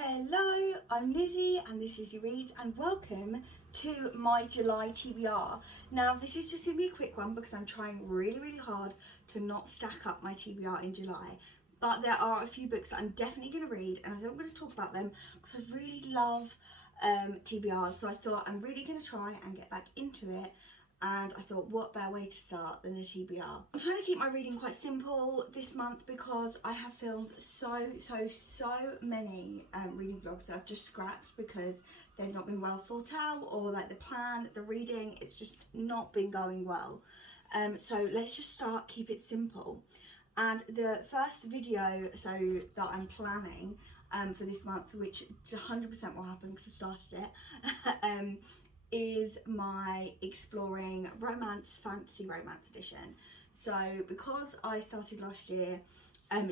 Hello, I'm Lizzie and this is Your Reads and welcome to my July TBR. Now this is just going to be a quick one because I'm trying really hard to not stack up my TBR in July. But there are a few books that I'm definitely going to read and I think I'm going to talk about them because I really love TBRs. So I thought I'm really going to try and get back into it. And I thought, what better way to start than a TBR? I'm trying to keep my reading quite simple this month because I have filmed so many reading vlogs that I've just scrapped because they've not been well thought out, or like the plan, the reading, it's just not been going well. So let's just start, keep it simple. And the first video that I'm planning for this month, which 100% will happen because I started it, is my exploring fantasy romance edition. So because I started last year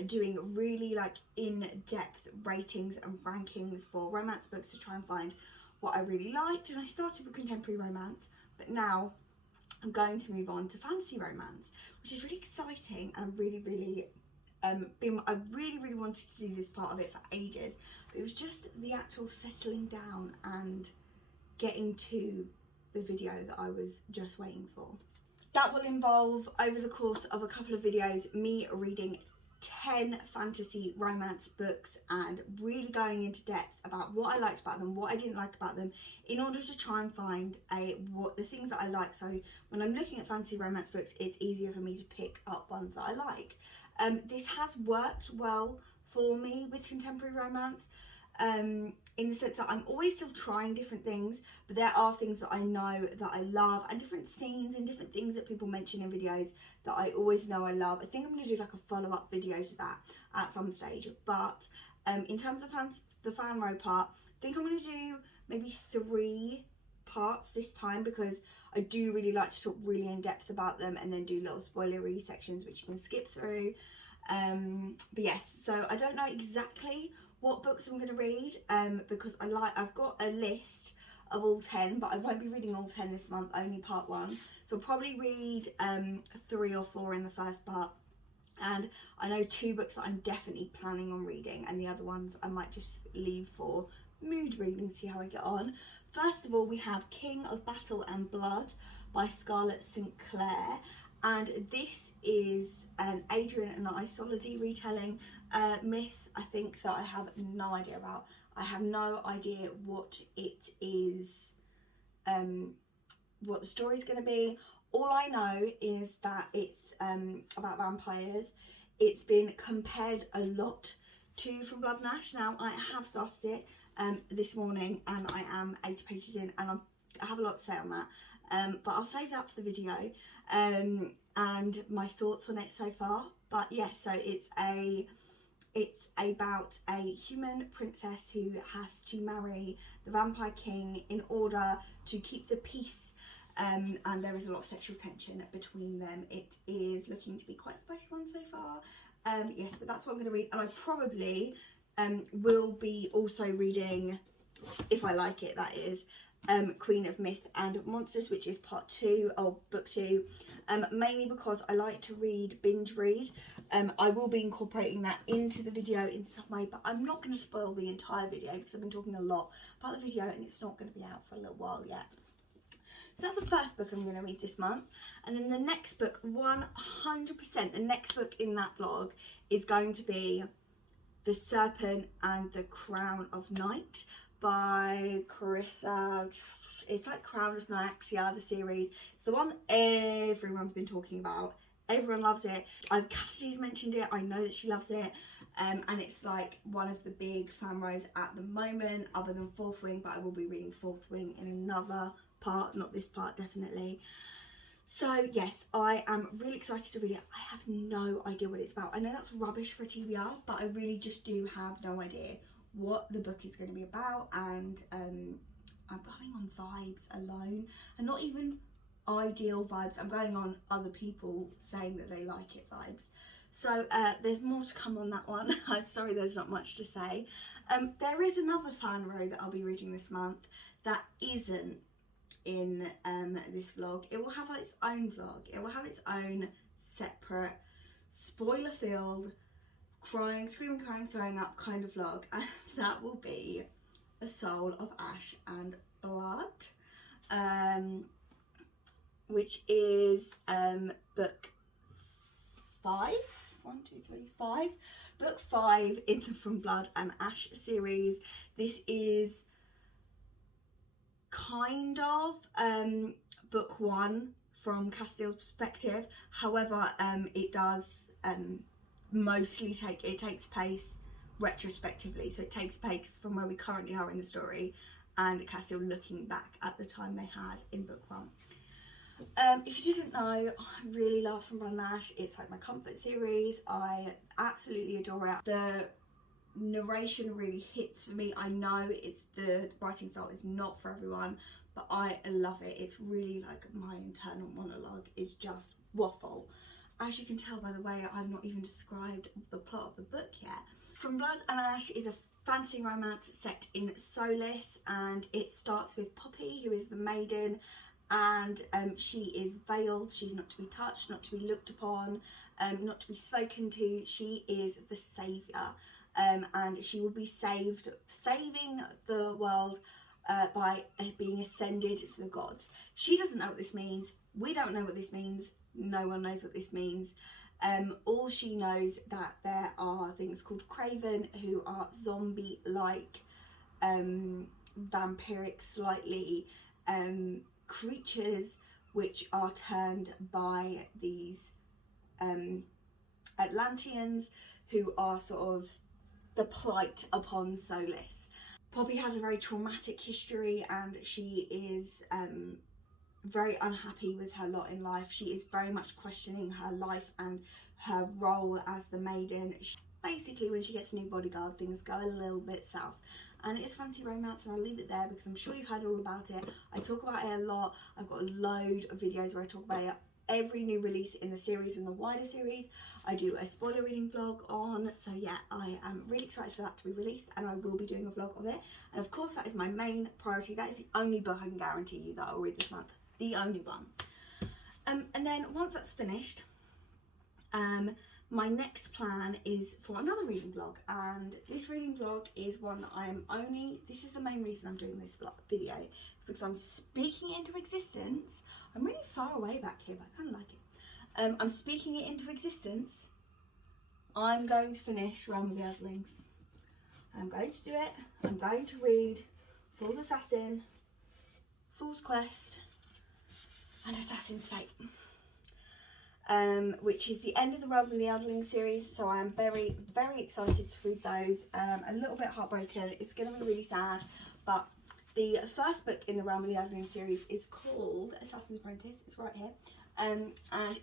doing really like in-depth ratings and rankings for romance books to try and find what I really liked, and I started with contemporary romance, but now I'm going to move on to fantasy romance, which is really exciting, and I really wanted to do this part of it for ages, but it was just the actual settling down and getting to the video that I was just waiting for. That will involve, over the course of a couple of videos, me reading 10 fantasy romance books and really going into depth about what I liked about them, what I didn't like about them, in order to try and find the things that I like. So when I'm looking at fantasy romance books, it's easier for me to pick up ones that I like. This has worked well for me with contemporary romance. In the sense that I'm always still trying different things, but there are things that I know that I love, and different scenes and different things that people mention in videos that I always know I love. I think I'm going to do like a follow-up video to that at some stage, but in terms of the fan row part, I think I'm going to do maybe 3 parts this time, because I do really like to talk really in depth about them and then do little spoilery sections which you can skip through. But yes, so I don't know exactly what books I'm going to read because I've got a list of all 10, but I won't be reading all 10 this month, only part 1. So I'll probably read 3 or 4 in the first part, and I know 2 books that I'm definitely planning on reading, and the other ones I might just leave for mood reading, see how I get on. First of all, we have King of Battle and Blood by Scarlett St. Clair. And this is an Adrian and Isolde retelling myth, I think, that I have no idea about. I have no idea what it is, what the story's going to be. All I know is that it's about vampires. It's been compared a lot to From Blood and Ash. Now, I have started it this morning and I am 80 pages in, and I have a lot to say on that. But I'll save that for the video and my thoughts on it so far. But yeah, so it's about a human princess who has to marry the vampire king in order to keep the peace, and there is a lot of sexual tension between them. It is looking to be quite a spicy one so far. Yes, but that's what I'm going to read, and I probably will be also reading, if I like it, that is, Queen of Myth and Monsters, which is part 2 of book 2, mainly because I like to binge read. I will be incorporating that into the video in some way, but I'm not going to spoil the entire video because I've been talking a lot about the video and it's not going to be out for a little while yet. So that's the first book I'm going to read this month. And then the next book, 100%, the next book in that vlog is going to be The Serpent and the Crown of Night by Carissa. It's like Crown of Nyaxia, the series. It's the one that everyone's been talking about. Everyone loves it. Cassidy's mentioned it. I know that she loves it. And it's like one of the big fan rows at the moment, other than Fourth Wing, but I will be reading Fourth Wing in another part, not this part, definitely. So yes, I am really excited to read it. I have no idea what it's about. I know that's rubbish for a TBR, but I really just do have no idea what the book is going to be about, and I'm going on vibes alone, and not even ideal vibes. I'm going on other people saying that they like it vibes. So there's more to come on that one. Sorry, there's not much to say. There is another fan row that I'll be reading this month that isn't in this vlog. It will have its own vlog. It will have its own separate spoiler-filled crying, screaming, crying, throwing up kind of vlog, and that will be A Soul of Ash and Blood, which is book 5. 1, 2, 3, 5. Book 5 in the From Blood and Ash series. This is kind of book 1 from Castiel's perspective. However, it does mostly takes place retrospectively, so it takes place from where we currently are in the story and Castiel looking back at the time they had in book 1. If you didn't know, I really love From Blood and Ash. It's like my comfort series. I absolutely adore it. The narration really hits for me. I know the writing style is not for everyone, but I love it. It's really like my internal monologue is just waffle. As you can tell by the way, I've not even described the plot of the book yet. From Blood and Ash is a fantasy romance set in Solis, and it starts with Poppy, who is the maiden, and she is veiled. She's not to be touched, not to be looked upon, not to be spoken to. She is the saviour, and she will be saving the world by being ascended to the gods. She doesn't know what this means. We don't know what this means. No one knows what this means. All she knows that there are things called Craven, who are zombie-like, vampiric slightly, creatures which are turned by these Atlanteans, who are sort of the plight upon Solis. Poppy has a very traumatic history, and she is very unhappy with her lot in life. She is very much questioning her life and her role as the maiden. Basically, when she gets a new bodyguard, things go a little bit south. And it's fancy romance, and I'll leave it there because I'm sure you've heard all about it. I talk about it a lot. I've got a load of videos where I talk about it. Every new release in the series and the wider series, I do a spoiler reading vlog on. So yeah, I am really excited for that to be released, and I will be doing a vlog of it. And of course, that is my main priority. That is the only book I can guarantee you that I'll read this month. The only one. And then once that's finished, my next plan is for another reading vlog, and this reading vlog is one that this is the main reason I'm doing this video. It's because I'm speaking it into existence. I'm really far away back here, but I kind of like it. I'm speaking it into existence. I'm going to finish Realm of the Earthlings. I'm going to do it. I'm going to read Fool's Assassin, Fool's Quest, and Assassin's Fate, which is the end of the Realm of the Eldling series. So I am very, very excited to read those. A little bit heartbroken. It's going to be really sad, but the first book in the Realm of the Eldling series is called Assassin's Apprentice. It's right here, and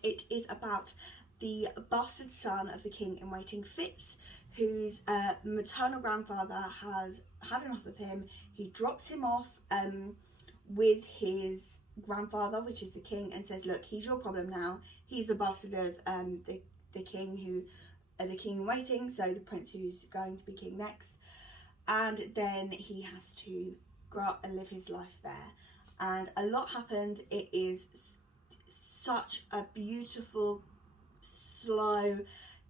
it is about the bastard son of the king in waiting, Fitz, whose maternal grandfather has had enough of him. He drops him off with his grandfather, which is the king, and says, look, he's your problem now. He's the bastard of the king the king in waiting, so the prince who's going to be king next. And then he has to grow up and live his life there, and a lot happens. It is such a beautiful, slow,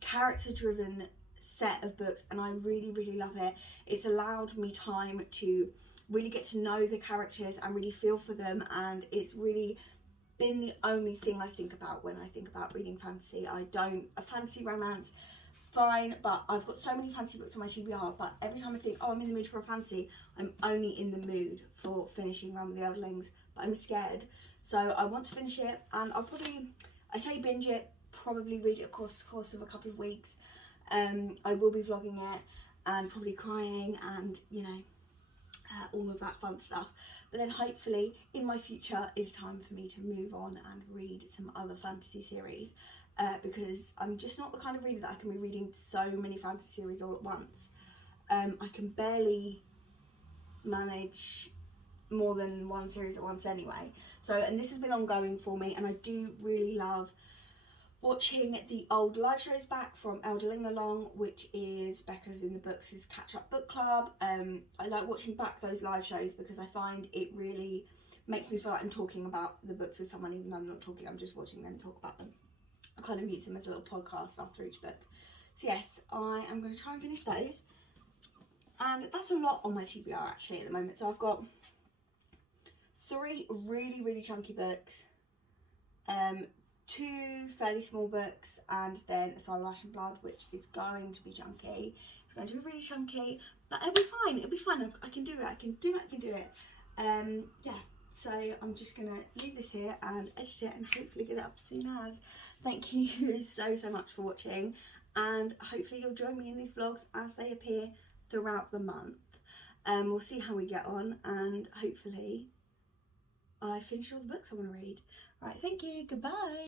character driven set of books, and I really, really love it. It's allowed me time to really get to know the characters and really feel for them, and it's really been the only thing I think about when I think about reading fantasy. A fantasy romance, fine, but I've got so many fantasy books on my TBR, but every time I think, oh, I'm in the mood for a fantasy, I'm only in the mood for finishing Realm of the Eldlings, but I'm scared. So I want to finish it, and I'll probably, I say binge it, probably read it across the course of a couple of weeks. I will be vlogging it and probably crying and, you know, all of that fun stuff. But then hopefully in my future is time for me to move on and read some other fantasy series, because I'm just not the kind of reader that I can be reading so many fantasy series all at once. I can barely manage more than one series at once anyway. So, and this has been ongoing for me, and I do really love watching the old live shows back from Elderling Along, which is Becca's in the Books' catch-up book club. I like watching back those live shows because I find it really makes me feel like I'm talking about the books with someone, even though I'm not talking, I'm just watching them talk about them. I kind of use them as a little podcast after each book. So yes, I am going to try and finish those. And that's a lot on my TBR actually at the moment. So I've got 3 really chunky books, 2 fairly small books, and then a Soul, Ash and Blood, which is going to be chunky. It's going to be really chunky, but it'll be fine. It'll be fine. I can do it. I can do it. Yeah. So I'm just gonna leave this here and edit it and hopefully get it up as soon as. Thank you so much for watching, and hopefully you'll join me in these vlogs as they appear throughout the month. We'll see how we get on, and hopefully I finish all the books I want to read. Right, thank you, goodbye.